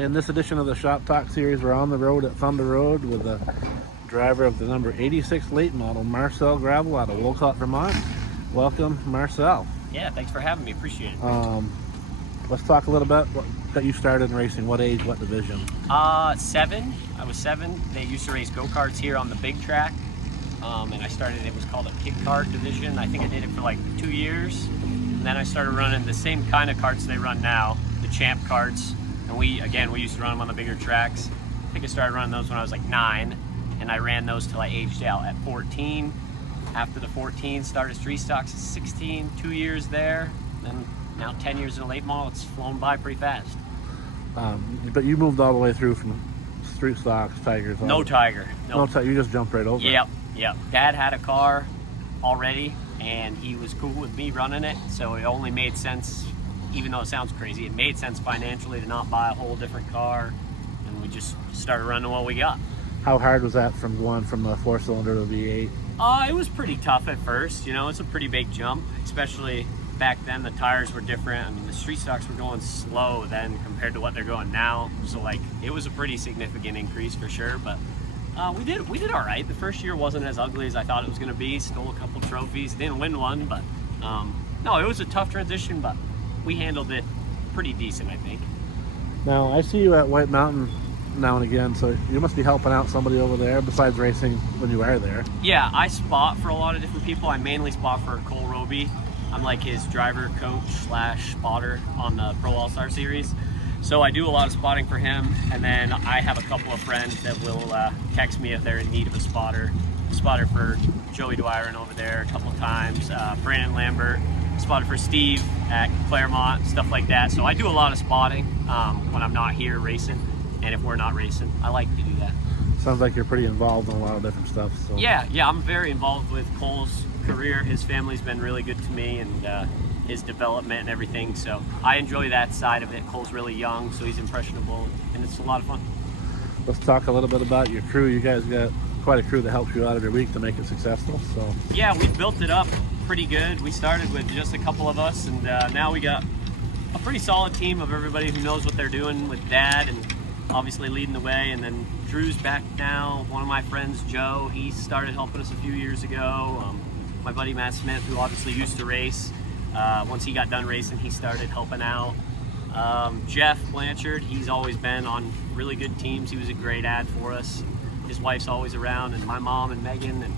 In this edition of the Shop Talk series, we're on the road at Thunder Road with the driver of the number 86 late model, Marcel Gravel, out of Wolcott, Vermont. Welcome, Marcel. Yeah, thanks for having me. Appreciate it. Let's talk a little bit what got you started in racing. What age, what division? 7. I was 7. They used to race go-karts here on the big track. And I started, it was called a kick kart division. I think I did it for like 2 years. And then I started running the same kind of karts they run now, the Champ karts. And we used to run them on the bigger tracks. I think I started running those when I was like 9, and I ran those till I aged out at 14. After the 14, started street stocks at 16, 2 years there. Then now 10 years in a late model, it's flown by pretty fast. But you moved all the way through from street stocks, Tigers. No Tiger. No Tiger. You just jumped right over. Yep. Dad had a car already, and he was cool with me running it, so it only made sense. Even though it sounds crazy, it made sense financially to not buy a whole different car, and we just started running what we got. How hard was that from going from a 4-cylinder to a V8? It was pretty tough at first. You know, it's a pretty big jump, especially back then. The tires were different. I mean, the street stocks were going slow then compared to what they're going now. So like, it was a pretty significant increase for sure. But we did all right. The first year wasn't as ugly as I thought it was going to be. Stole a couple trophies, didn't win one, but no, it was a tough transition, but we handled it pretty decent, I think. Now, I see you at White Mountain now and again, so you must be helping out somebody over there besides racing when you are there. Yeah, I spot for a lot of different people. I mainly spot for Cole Roby. I'm like his driver coach / spotter on the Pro All-Star Series. So I do a lot of spotting for him, and then I have a couple of friends that will text me if they're in need of a spotter. Spotted for Joey Dwyer over there a couple of times, Brandon Lambert, spotted for Steve at Claremont, stuff like that. So I do a lot of spotting when I'm not here racing, and if we're not racing, I like to do that. Sounds like you're pretty involved in a lot of different stuff. So. Yeah, I'm very involved with Cole's career. His family's been really good to me, and his development and everything. So I enjoy that side of it. Cole's really young, so he's impressionable, and it's a lot of fun. Let's talk a little bit about your crew. You guys got quite a crew that helps you out every week to make it successful. So yeah, we built it up pretty good. We started with just a couple of us, and now we got a pretty solid team of everybody who knows what they're doing, with Dad and obviously leading the way. And then Drew's back now. One of my friends, Joe, he started helping us a few years ago. My buddy Matt Smith, who obviously used to race, once he got done racing, he started helping out. Jeff Blanchard, he's always been on really good teams. He was a great ad for us. His wife's always around, and my mom and Megan, and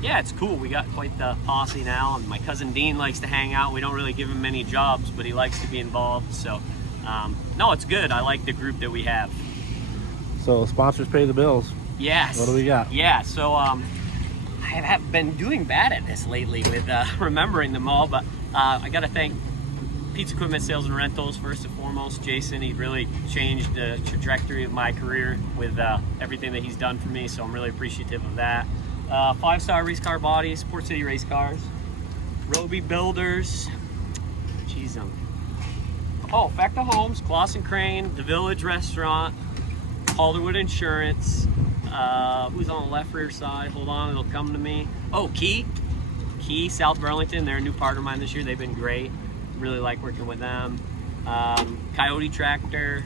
yeah, it's cool. We got quite the posse now, and my cousin Dean likes to hang out. We don't really give him many jobs, but he likes to be involved. So no, it's good. I like the group that we have. So sponsors pay the bills. Yes. What do we got? Yeah, so I have been doing bad at this lately with remembering them all, but I got to thank Pete's Equipment Sales and Rentals first and foremost. Jason, he really changed the trajectory of my career with everything that he's done for me, so I'm really appreciative of that. 5-Star Race Car Bodies, Port City Race Cars, Roby Builders, Facta Homes, Clausen Crane, The Village Restaurant, Calderwood Insurance. Who's on the left rear side? Hold on, it'll come to me. Oh, Key, South Burlington. They're a new partner of mine this year. They've been great. Really like working with them. Coyote Tractor.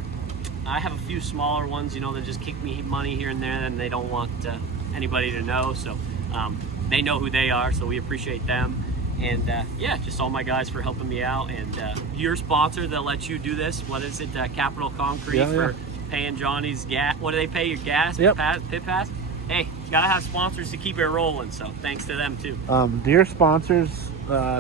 I have a few smaller ones, that just kick me money here and there, and they don't want anybody to know. So they know who they are, so we appreciate them. And yeah, just all my guys for helping me out. And your sponsor that lets you do this, what is it? Capital Concrete for paying Johnny's gas. What do they pay your gas? Yep. Pit pass? Hey, gotta have sponsors to keep it rolling, so thanks to them too. Do your sponsors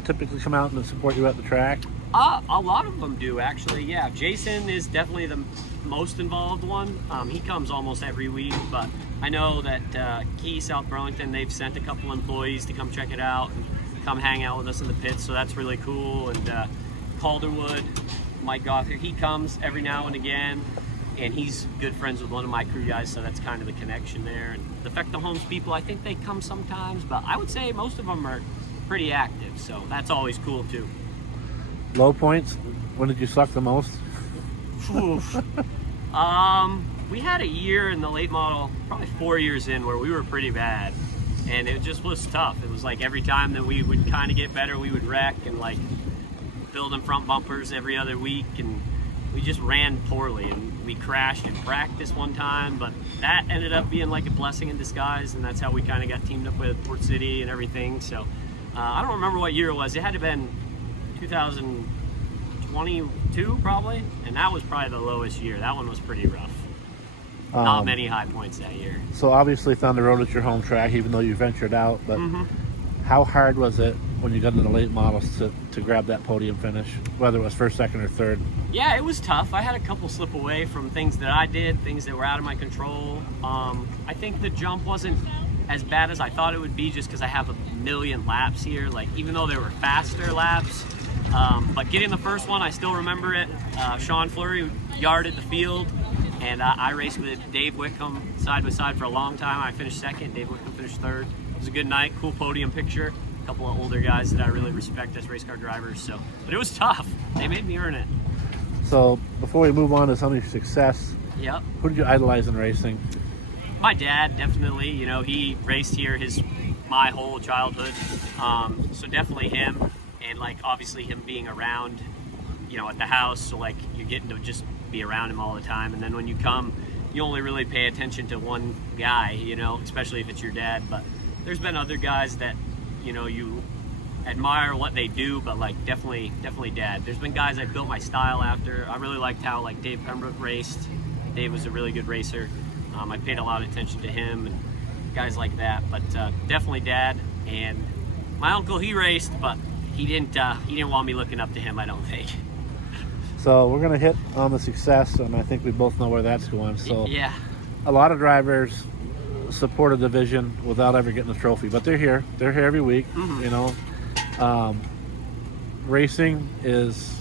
typically come out and support you at the track? A lot of them do, actually. Yeah, Jason is definitely the most involved one. He comes almost every week, but I know that Key, South Burlington, they've sent a couple employees to come check it out and come hang out with us in the pits, so that's really cool. And Calderwood, Mike Gothier, he comes every now and again, and he's good friends with one of my crew guys, so that's kind of the connection there. And the Facta Homes people, I think they come sometimes, but I would say most of them are pretty active, so that's always cool too. Low points? When did you suck the most? We had a year in the late model, probably 4 years in, where we were pretty bad, and it just was tough. It was like every time that we would kind of get better, we would wreck and like building front bumpers every other week, and we just ran poorly, and we crashed in practice one time, but that ended up being like a blessing in disguise, and that's how we kind of got teamed up with Port City and everything. So I don't remember what year it was. It had to have been 2022 probably, and that was probably the lowest year. That one was pretty rough. Not many high points that year. So obviously Thunder Road is your home track, even though you ventured out, but how hard was it when you got into the late models to grab that podium finish, whether it was first, second, or third? Yeah, it was tough. I had a couple slip away from things that I did, things that were out of my control. I think the jump wasn't as bad as I thought it would be, just because I have a million laps here, like even though they were faster laps. But getting the first one, I still remember it. Sean Fleury yarded the field, and I raced with Dave Wickham side by side for a long time. I finished second, Dave Wickham finished third. It was a good night, cool podium picture. A couple of older guys that I really respect as race car drivers. So, but it was tough. They made me earn it. So before we move on to some of your success, Yep. who did you idolize in racing? My dad, definitely. You know, he raced here my whole childhood. So definitely him, and like obviously him being around, you know, at the house. So like you're getting to just be around him all the time. And then when you come, you only really pay attention to one guy, you know, especially if it's your dad. But there's been other guys that, you know, you admire what they do, but like definitely dad. There's been guys I built my style after. I really liked how like Dave Pembroke raced. Dave was a really good racer. I paid a lot of attention to him and guys like that, but definitely dad. And my uncle, he raced, but he didn't want me looking up to him, I don't think. So we're gonna hit on the success, and I think we both know where that's going. So Yeah. a lot of drivers support a division without ever getting a trophy, but they're here every week. You know, racing is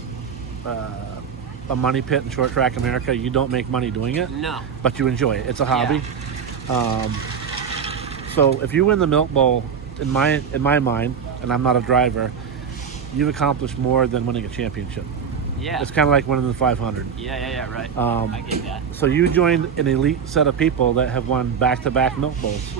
a money pit in short track America. You don't make money doing it, No. but you enjoy it. It's a hobby. So if you win the Milk Bowl, in my mind, and I'm not a driver, you've accomplished more than winning a championship. Yeah. It's kind of like winning the 500. Yeah, right. I get that. So you joined an elite set of people that have won back-to-back Milk Bowls.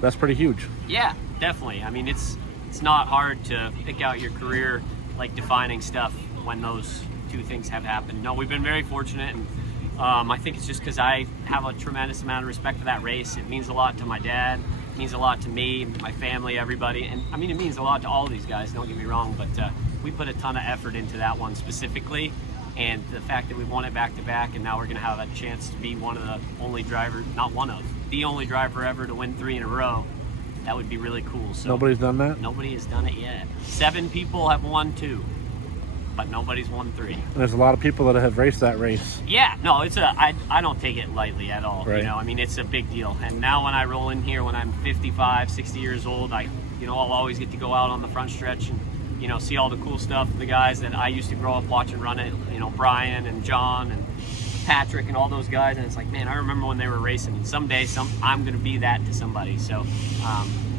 That's pretty huge. Yeah, definitely. I mean, it's not hard to pick out your career, like defining stuff when those two things have happened. No, we've been very fortunate, and I think it's just because I have a tremendous amount of respect for that race. It means a lot to my dad. It means a lot to me, my family, everybody. And I mean, it means a lot to all these guys, don't get me wrong, but we put a ton of effort into that one specifically. And the fact that we won it back-to-back, and now we're going to have a chance to be one of the only drivers, not one of, the only driver ever to win 3 in a row, that would be really cool. So Nobody's done that? nobody has done it yet. 7 people have won 2, but nobody's won 3. And there's a lot of people that have raced that race. Yeah, no, I don't take it lightly at all. Right. You know, I mean, it's a big deal. And now when I roll in here, when I'm 55, 60 years old, I'll always get to go out on the front stretch and, you know, see all the cool stuff. The guys that I used to grow up watching run it, you know, Brian and John and Patrick and all those guys. And it's like, man, I remember when they were racing. And someday I'm going to be that to somebody. So,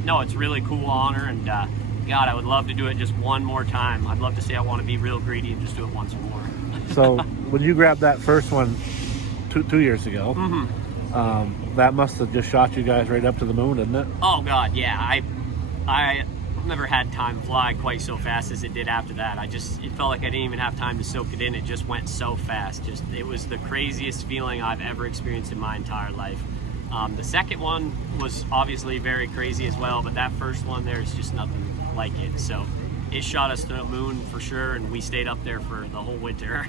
no, it's really cool honor. And, God, I would love to do it just one more time. I'd love to say I want to be real greedy and just do it once more. So when you grabbed that first one two years ago, that must have just shot you guys right up to the moon, didn't it? Oh God, yeah. I never had time fly quite so fast as it did after that. It felt like I didn't even have time to soak it in. It just went so fast. It was the craziest feeling I've ever experienced in my entire life. The second one was obviously very crazy as well, but that first one, there's just nothing like it. So it shot us to the moon for sure, and we stayed up there for the whole winter.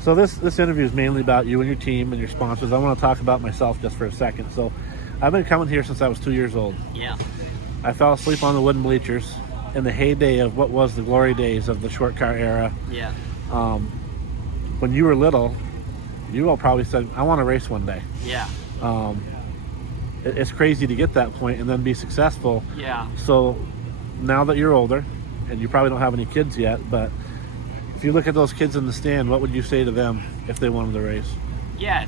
So this interview is mainly about you and your team and your sponsors. I want to talk about myself just for a second. So I've been coming here since I was 2 years old. Yeah. I fell asleep on the wooden bleachers in the heyday of what was the glory days of the short car era. Yeah. When you were little, you all probably said, I want to race one day. Yeah. It's crazy to get that point and then be successful. Yeah. So now that you're older, and you probably don't have any kids yet, but if you look at those kids in the stand, what would you say to them if they wanted to race? Yeah,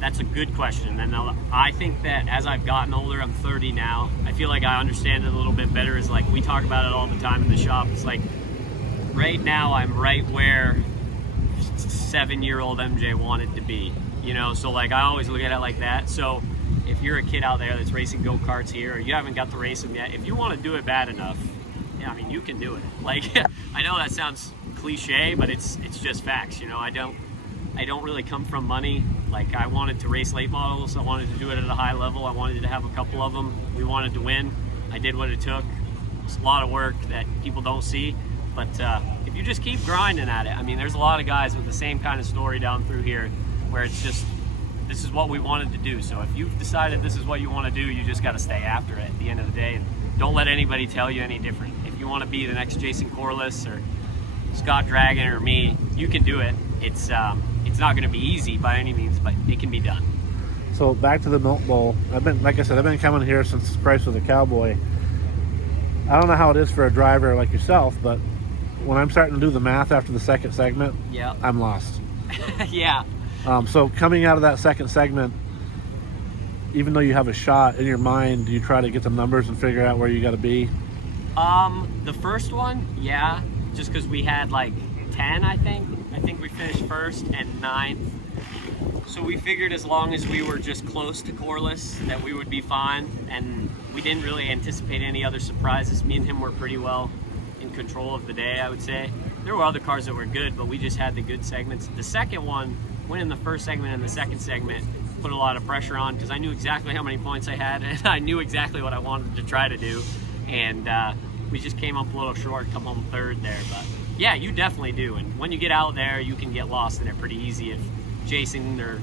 that's a good question. And I think that as I've gotten older, I'm 30 now, I feel like I understand it a little bit better. It's like we talk about it all the time in the shop. It's like right now I'm right where 7-year-old MJ wanted to be, you know? So like I always look at it like that. So if you're a kid out there that's racing go-karts here, or you haven't got to race them yet, if you want to do it bad enough, yeah, I mean, you can do it. Like, I know that sounds cliche, but it's just facts, you know? I don't I don't really come from money. Like, I wanted to race late models. I wanted to do it at a high level. I wanted to have a couple of them. We wanted to win. I did what it took. It's a lot of work that people don't see. But if you just keep grinding at it, I mean, there's a lot of guys with the same kind of story down through here where it's just, this is what we wanted to do. So if you've decided this is what you want to do, you just got to stay after it at the end of the day. And don't let anybody tell you any different. If you want to be the next Jason Corliss or Scott Dragon or me, you can do it. It's not going to be easy by any means, but it can be done. So back to the Milk Bowl. Like I said, I've been coming here since Price was a cowboy. I don't know how it is for a driver like yourself, but when I'm starting to do the math after the second segment, Yeah. I'm lost. Yeah. So coming out of that second segment, even though you have a shot in your mind, do you try to get the numbers and figure out where you got to be? The first one, yeah, just because we had like 10, I think. I think we finished first and ninth. So we figured as long as we were just close to Corliss that we would be fine, and we didn't really anticipate any other surprises. Me and him were pretty well in control of the day, I would say. There were other cars that were good, but we just had the good segments. The second one, winning the first segment and the second segment, put a lot of pressure on because I knew exactly how many points I had, and I knew exactly what I wanted to try to do, and we just came up a little short, come home third there. But yeah, you definitely do, and when you get out there, you can get lost in it pretty easy if Jason or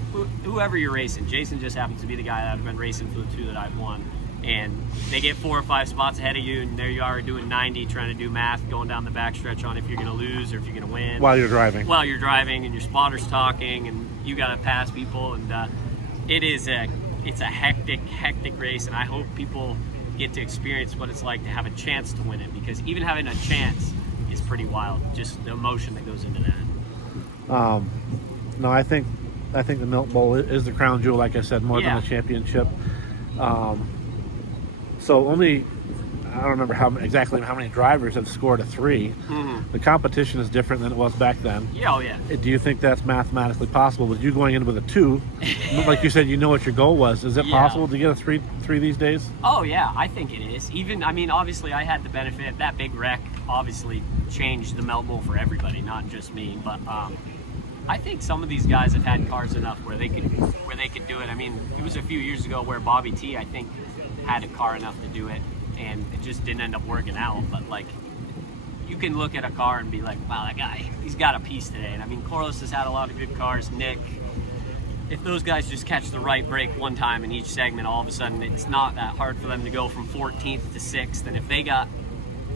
whoever you're racing. Jason just happens to be the guy that I've been racing for the two that I've won, and they get 4 or 5 spots ahead of you, and there you are doing 90, trying to do math, going down the backstretch on if you're going to lose or if you're going to win. While you're driving. While you're driving, and your spotter's talking, and you got to pass people, and it's a hectic race, and I hope people get to experience what it's like to have a chance to win it, because even having a chance is pretty wild, just the emotion that goes into that. No, I think the Milk Bowl is the crown jewel, like I said, more than the championship. So only, I don't remember exactly how many drivers have scored a 3. Mm-hmm. The competition is different than it was back then. Yeah, oh yeah. Do you think that's mathematically possible? With you going in with a 2, like you said, you know what your goal was. Is it possible to get a 3 these days? Oh yeah, I think it is. Even, I mean, obviously I had the benefit, that big wreck obviously changed the Milk Bowl for everybody, not just me, but I think some of these guys have had cars enough where they could do it. I mean, it was a few years ago where Bobby T, I think, had a car enough to do it, and it just didn't end up working out. But like, you can look at a car and be like, wow, that guy, he's got a piece today. And I mean, Corliss has had a lot of good cars. Nick, if those guys just catch the right brake one time in each segment, all of a sudden it's not that hard for them to go from 14th to 6th. And if they got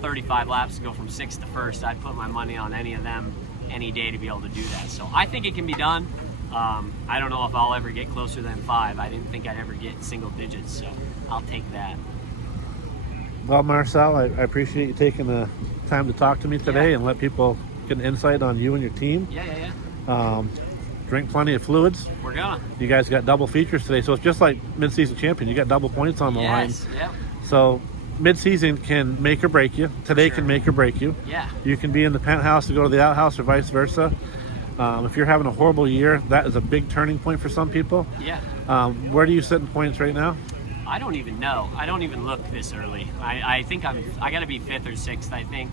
35 laps to go from 6th to 1st, I'd put my money on any of them any day to be able to do that. So I think it can be done. I don't know if I'll ever get closer than 5. I didn't think I'd ever get single digits, so I'll take that. Well, Marcel, I appreciate you taking the time to talk to me today and let people get an insight on you and your team. Yeah. Drink plenty of fluids. We're gonna. You guys got double features today, so it's just like mid-season champion. You got double points on the line. Yep. So mid-season can make or break you. Today can make or break you. Yeah. You can be in the penthouse to go to the outhouse or vice versa. If you're having a horrible year, that is a big turning point for some people. Yeah. Where do you sit in points right now? I don't even know. I don't even look this early. I think I got to be 5th or 6th, I think.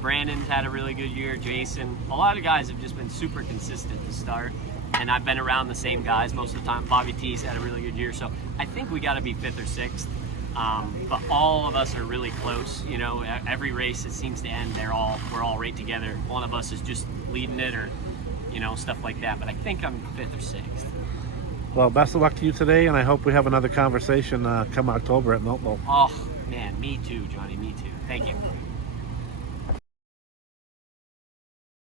Brandon's had a really good year. Jason. A lot of guys have just been super consistent to start. And I've been around the same guys most of the time. Bobby T's had a really good year. So I think we got to be 5th or 6th. But all of us are really close. You know, every race it seems to end, we're all right together. One of us is just leading it, or stuff like that. But I think I'm 5th or 6th. Well, best of luck to you today, and I hope we have another conversation come October at Milk Bowl. Oh man, me too, Johnny. Me too. Thank you.